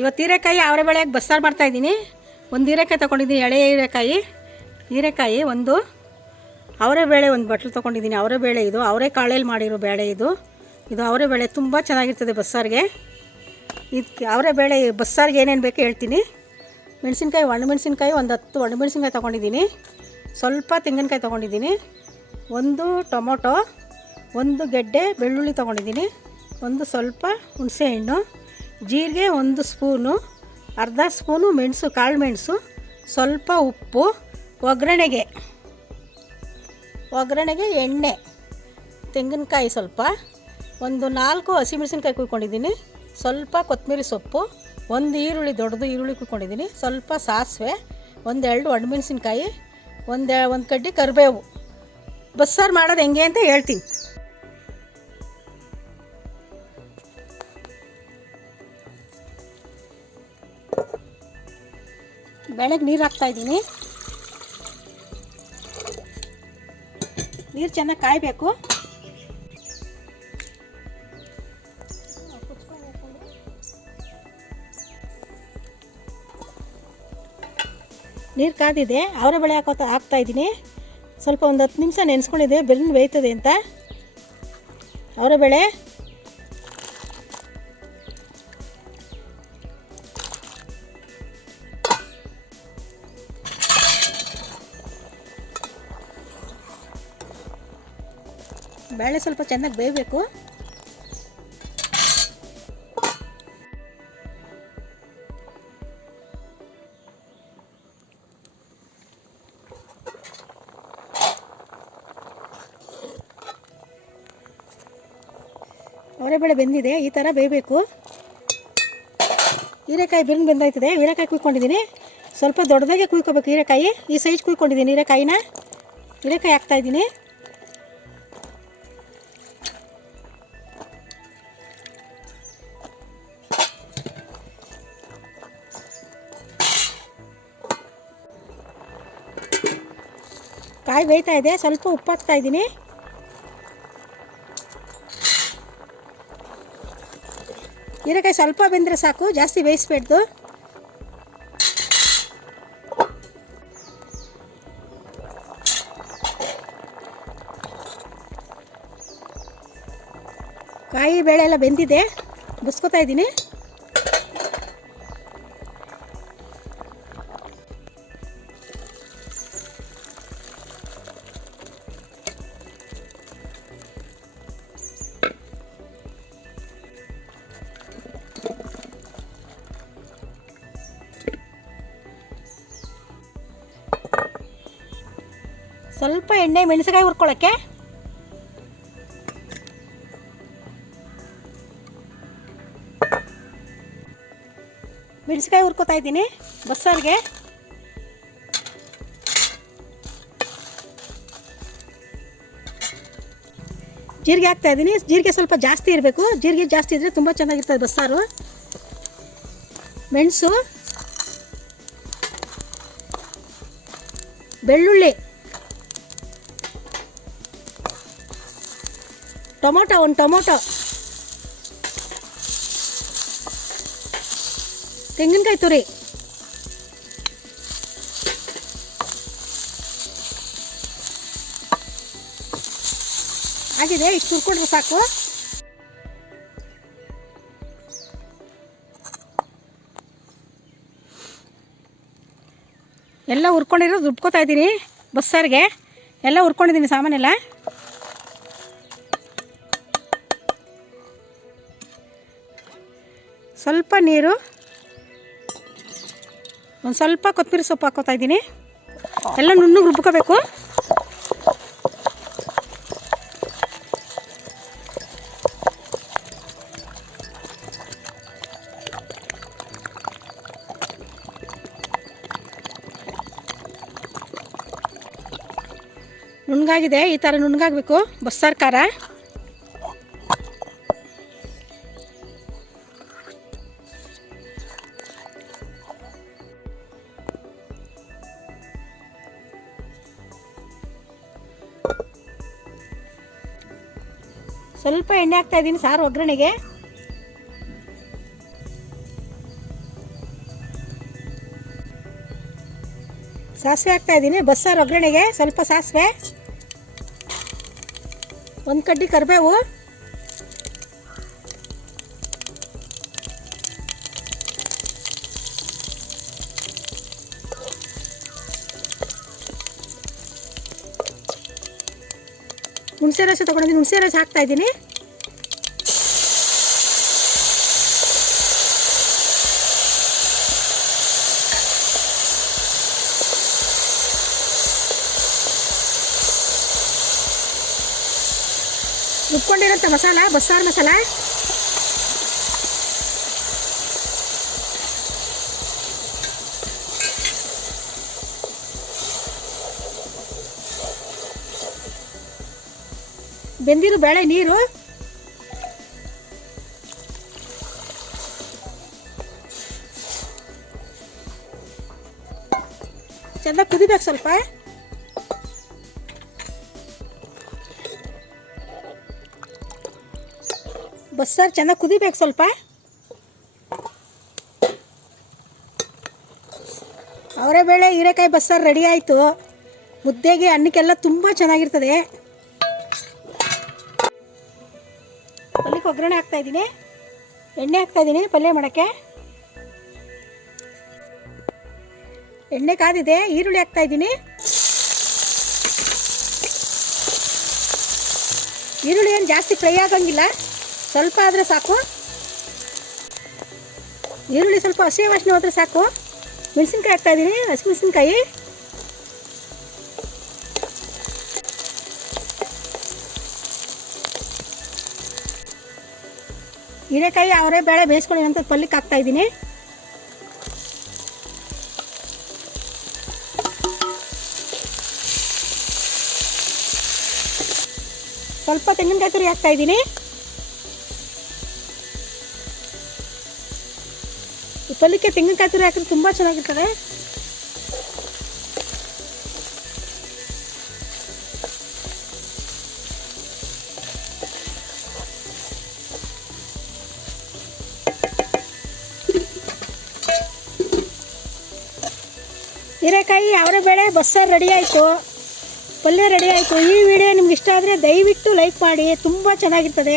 ಇವತ್ತು ಹೀರೆಕಾಯಿ ಅವರೆಬೇಳೆಗೆ ಬಸ್ಸಾರು ಮಾಡ್ತಾಯಿದ್ದೀನಿ. ಒಂದು ಹೀರೆಕಾಯಿ ತೊಗೊಂಡಿದ್ದೀನಿ, ಎಳೆ ಹೀರೆಕಾಯಿ ಒಂದು, ಅವರೆಬೇಳೆ ಒಂದು ಬಟ್ಲು ತೊಗೊಂಡಿದ್ದೀನಿ. ಅವರೆಬೇಳೆ ಇದು ಅವರೆಕಾಳಲ್ಲಿ ಮಾಡಿರೋ ಬೇಳೆ ಇದು ಅವರೆಬೇಳೆ ತುಂಬ ಚೆನ್ನಾಗಿರ್ತದೆ ಬಸ್ಸಾರಿಗೆ. ಇದಕ್ಕೆ ಅವರೆಬೇಳೆ ಬಸ್ಸಾರಿಗೆ ಏನೇನು ಬೇಕು ಹೇಳ್ತೀನಿ. ಮೆಣಸಿನ್ಕಾಯಿ, ಒಣಮೆಣಸಿನ್ಕಾಯಿ ಒಂದು 10 ಒಣಮೆಣಸಿನ್ಕಾಯಿ ತೊಗೊಂಡಿದ್ದೀನಿ. ಸ್ವಲ್ಪ ತೆಂಗಿನಕಾಯಿ ತೊಗೊಂಡಿದ್ದೀನಿ. ಒಂದು ಟೊಮೊಟೊ, ಒಂದು ಗೆಡ್ಡೆ ಬೆಳ್ಳುಳ್ಳಿ ತೊಗೊಂಡಿದ್ದೀನಿ. ಒಂದು ಸ್ವಲ್ಪ ಹುಣಸೆಹಣ್ಣು, ಜೀರಿಗೆ 1 ಸ್ಪೂನು, ಅರ್ಧ ಸ್ಪೂನು ಮೆಣಸು, ಕಾಳು ಮೆಣಸು, ಸ್ವಲ್ಪ ಉಪ್ಪು, ಒಗ್ಗರಣೆಗೆ ಎಣ್ಣೆ, ತೆಂಗಿನಕಾಯಿ ಸ್ವಲ್ಪ, ಒಂದು 4 ಹಸಿಮೆಣಸಿನ್ಕಾಯಿ ಕುಯ್ಕೊಂಡಿದ್ದೀನಿ, ಸ್ವಲ್ಪ ಕೊತ್ತಂಬರಿ ಸೊಪ್ಪು, ಒಂದು ಈರುಳ್ಳಿ, ದೊಡ್ಡದು ಈರುಳ್ಳಿ ಕುಯ್ಕೊಂಡಿದ್ದೀನಿ, ಸ್ವಲ್ಪ ಸಾಸಿವೆ, 1-2 ಒಣಮೆಣಸಿನ್ಕಾಯಿ, ಒಂದು ಕಡ್ಡಿ ಕರಿಬೇವು. ಬಸ್ಸಾರು ಮಾಡೋದು ಹೆಂಗೆ ಅಂತ ಹೇಳ್ತೀನಿ. ಬೇಳೆಗೆ ನೀರು ಹಾಕ್ತಾಯಿದ್ದೀನಿ. ನೀರು ಚೆನ್ನಾಗಿ ಕಾಯಬೇಕು. ನೀರು ಕಾದಿದೆ. ಅವರೆಬೇಳೆ ಹಾಕ್ತಾಯಿದ್ದೀನಿ. ಸ್ವಲ್ಪ ಒಂದು 10 ನಿಮಿಷ ನೆನೆಸ್ಕೊಂಡಿದ್ದೆ, ಬೆನ್ನು ಬೇಯ್ತದೆ ಅಂತ. ಅವರೆಬೇಳೆ ಬೇಳೆ ಸ್ವಲ್ಪ ಚೆನ್ನಾಗಿ ಬೇಯಬೇಕು. ಅವರೆಬೇಳೆ ಬೆಂದಿದೆ, ಈ ಥರ ಬೇಯಬೇಕು. ಹೀರೆಕಾಯಿ ಬೆಂದಾಯ್ತದೆ. ಹೀರೆಕಾಯಿ ಕುಯ್ಕೊಂಡಿದ್ದೀನಿ. ಸ್ವಲ್ಪ ದೊಡ್ಡದಾಗೆ ಕುಯ್ಕೋಬೇಕು ಹೀರೆಕಾಯಿ. ಈ ಸೈಜ್ ಕುಯ್ಕೊಂಡಿದ್ದೀನಿ ಹೀರೆಕಾಯಿ ಹಾಕ್ತಾಯಿದ್ದೀನಿ. ಕಾಯಿ ಬೇಯ್ತಾ ಇದೆ. ಸ್ವಲ್ಪ ಉಪ್ಪು ಹಾಕ್ತಾಯಿದ್ದೀನಿ. ಹೀರೆಕಾಯಿ ಸ್ವಲ್ಪ ಬೆಂದರೆ ಸಾಕು, ಜಾಸ್ತಿ ಬೇಯಿಸ್ಬೇಡ್ದು. ಕಾಯಿ ಬೇಳೆ ಎಲ್ಲ ಬೆಂದಿದೆ, ಬಸ್ಕೊತಾ ಇದ್ದೀನಿ. ಸ್ವಲ್ಪ ಎಣ್ಣೆ, ಮೆಣಸಿನಕಾಯಿ ಹುರ್ಕೊಳ್ಳೋಕ್ಕೆ. ಮೆಣಸಿನಕಾಯಿ ಹುರ್ಕೋತಾ ಇದ್ದೀನಿ ಬಸ್ಸಾರಿಗೆ. ಜೀರಿಗೆ ಹಾಕ್ತಾಯಿದ್ದೀನಿ. ಜೀರಿಗೆ ಸ್ವಲ್ಪ ಜಾಸ್ತಿ ಇರಬೇಕು. ಜೀರಿಗೆ ಜಾಸ್ತಿ ಇದ್ದರೆ ತುಂಬ ಚೆನ್ನಾಗಿರ್ತದೆ ಬಸ್ಸಾರು. ಮೆಣಸು, ಬೆಳ್ಳುಳ್ಳಿ, ಟೊಮೊಟೊ, ಒಂದು ಟೊಮೊಟೊ, ತೆಂಗಿನಕಾಯಿ ತುರಿ, ಆಗಿದೆ. ಇಷ್ಟು ಹುರ್ಕೊಂಡ್ರೆ ಸಾಕು. ಎಲ್ಲ ಹುರ್ಕೊಂಡಿರೋದು ರುಬ್ಕೋತಾ ಇದ್ದೀನಿ ಬಸ್ಸಾರಿಗೆ. ಎಲ್ಲ ಹುರ್ಕೊಂಡಿದ್ದೀನಿ ಸಾಮಾನೆಲ್ಲ. ಸ್ವಲ್ಪ ನೀರು, ಒಂದು ಸ್ವಲ್ಪ ಕೊತ್ತಂಬರಿ ಸೊಪ್ಪು ಹಾಕ್ಕೋತಾ ಇದ್ದೀನಿ. ಎಲ್ಲ ನುಣ್ಣಗೆ ರುಬ್ಕೋಬೇಕು. ನುಣ್ಣಗಾಗಿದೆ. ಈ ಥರ ನುಣ್ಣಗಾಗಬೇಕು ಬಸ್ಸಾರು ಖಾರ. ಸ್ವಲ್ಪ ಎಣ್ಣೆ ಹಾಕ್ತಾ ಇದ್ದೀನಿ ಸಾರು ಒಗ್ಗರಣೆಗೆ. ಸಾಸಿವೆ ಹಾಕ್ತಾಯಿದ್ದೀನಿ ಬಸ್ಸಾರು ಒಗ್ಗರಣೆಗೆ. ಸ್ವಲ್ಪ ಸಾಸಿವೆ, ಒಂದು ಕಡ್ಡಿ ಕರಿಬೇವು, ಹುಣಸೆ ರಸ ತೊಗೊಂಡಿದ್ದೀನಿ, ಹುಣಸೆ ರಸ ಹಾಕ್ತಾಯಿದ್ದೀನಿ. ರುಬ್ಕೊಂಡಿರೋಂಥ ಮಸಾಲ, ಬಸ್ಸಾರು ಮಸಾಲ. ಬೆಂದಿರೋ ಬೇಳೆ ನೀರು, ಚೆನ್ನಾಗಿ ಕುದಿಬೇಕು ಸ್ವಲ್ಪ. ಬಸ್ಸಾರು ಚೆನ್ನಾಗಿ ಕುದಿಬೇಕು ಸ್ವಲ್ಪ. ಅವರೆಬೇಳೆ ಹೀರೆಕಾಯಿ ಬಸ್ಸಾರು ರೆಡಿ ಆಯಿತು. ಮುದ್ದೆಗೆ ಅನ್ನಕ್ಕೆಲ್ಲ ತುಂಬ ಚೆನ್ನಾಗಿರ್ತದೆ. ಪಲ್ಯಕ್ಕೆ ಒಗ್ಗರಣೆ ಹಾಕ್ತಾಯಿದ್ದೀನಿ, ಎಣ್ಣೆ ಹಾಕ್ತಾಯಿದ್ದೀನಿ ಪಲ್ಯ ಮಾಡೋಕ್ಕೆ. ಎಣ್ಣೆ ಕಾದಿದೆ, ಈರುಳ್ಳಿ ಹಾಕ್ತಾಯಿದ್ದೀನಿ. ಈರುಳ್ಳಿ ಏನು ಜಾಸ್ತಿ ಫ್ರೈ ಆಗೋಂಗಿಲ್ಲ, ಸ್ವಲ್ಪ ಆದರೆ ಸಾಕು. ಈರುಳ್ಳಿ ಸ್ವಲ್ಪ ಹಸಿ ವಾಸನೆ ಹೋದರೆ ಸಾಕು. ಮೆಣಸಿನ್ಕಾಯಿ ಹಾಕ್ತಾಯಿದ್ದೀನಿ, ಹಸಿಮೆಣಸಿನ್ಕಾಯಿ. ಹೀರೆಕಾಯಿ ಅವರೆಬೇಳೆ ಬೇಯಿಸ್ಕೊಂಡಿರೋಂಥ ಪಲ್ಯಕ್ಕೆ ಹಾಕ್ತಾಯಿದ್ದೀನಿ. ಸ್ವಲ್ಪ ತೆಂಗಿನಕಾಯಿ ತುರಿ ಹಾಕ್ತಾಯಿದ್ದೀನಿ. ಈ ಪಲ್ಯಕ್ಕೆ ತೆಂಗಿನಕಾಯಿ ತುರಿ ಹಾಕಿದ್ರೆ ತುಂಬ ಚೆನ್ನಾಗಿರ್ತದೆ. ಹೀರೆಕಾಯಿ ಅವರೆಬೇಳೆ ಬಸ್ಸಾರು ರೆಡಿ ಆಯಿತು, ಪಲ್ಯ ರೆಡಿ ಆಯಿತು. ಈ ವಿಡಿಯೋ ನಿಮ್ಗೆ ಇಷ್ಟ ಆದರೆ ದಯವಿಟ್ಟು ಲೈಕ್ ಮಾಡಿ, ತುಂಬ ಚೆನ್ನಾಗಿರ್ತದೆ.